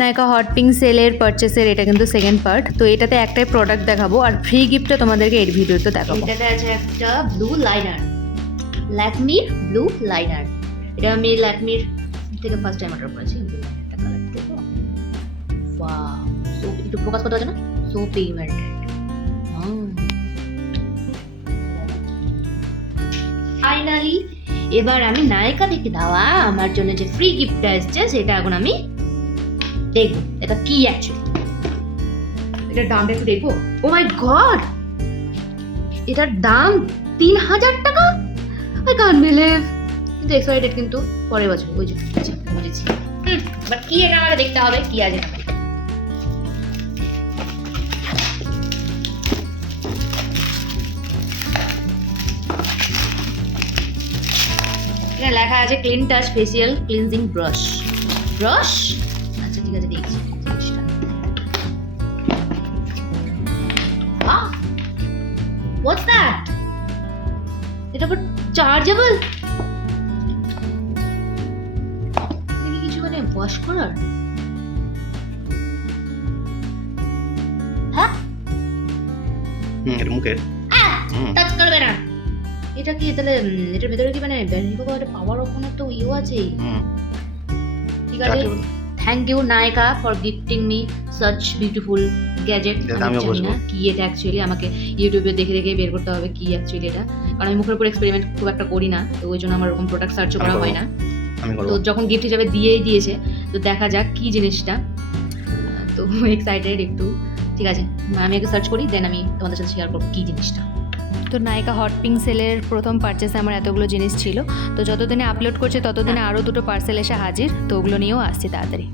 Nayka hot pink সেলের পারচেসের এটা কিন্তু সেকেন্ড পার্ট। তো এটাতে একটাই প্রোডাক্ট দেখাবো আর ফ্রি গিফটটা তোমাদেরকে এই ভিডিওতে দেখাবো। এটাতে আছে একটা ব্লু লাইনার, ল্যাকমির ব্লু লাইনার। এটা আমি ল্যাকমির থেকে ফার্স্ট টাইম অর্ডার করেছি। একটা কালার দেখো, ওয়াও, সো একটু ফোকাস করতে হচ্ছে না, সো পিগমেন্টেড। ফাইনালি এবার আমি নায়কা থেকে দেওয়া আমার জন্য যে ফ্রি গিফটটা এসেছে সেটা এখন আমি দেখবো এটা কি অ্যাকচুয়ালি। এটার দামটা একটু দেখবো। ও মাই গড, এটার দাম 3000 টাকা। I can't believe. কিন্তু এক্সপায়ারি ডেট কিন্তু পরের বছর। ওই যে বুঝেছি। বাট কি এটা আমাকে দেখতে হবে কি আছে এখানে। এখানে লেখা আছে clean touch facial cleansing brush. Brush, আচ্ছা ঠিক আছে, দেখছি জিনিসটা। What's that? এটা আবার চার্জেবল? দেখি কিছু মানে ওয়াশ করার। হ্যাঁ, এটা মুখের টাচ করবে না। এটা কি তাহলে এটার ভেতরে কি মানে ব্যাটারি পাওয়ার ওখানে তো ইউ আছে? ঠিক আছে, thank you Nykaa for gifting me such beautiful gadget. আমি জানি না কি এটা অ্যাকচুয়ালি, আমাকে ইউটিউবে দেখে দেখে বের করতে হবে কি অ্যাকচুয়ালি এটা, কারণ আমি মুখের উপর এক্সপেরিমেন্ট খুব একটা করি না, তো ওই জন্য আমার ওরকম প্রোডাক্ট সার্চও করা হয় না। তো যখন গিফট হিসাবে দিয়েই দিয়েছে, তো দেখা যাক কি জিনিসটা। তো এক্সাইটেড একটু। ঠিক আছে, আমি আগে সার্চ করি, দেন আমি তোমাদের সাথে শেয়ার করবো কি জিনিসটা। তো নায়কা হট পিঙ্ক সেলের প্রথম পারচেসে আমার এতগুলো জিনিস ছিল। তো যতদিনে আপলোড করছে ততদিনে আরও দুটো পার্সেল এসে হাজির। তো ওগুলো নিয়েও আসছি তাড়াতাড়ি।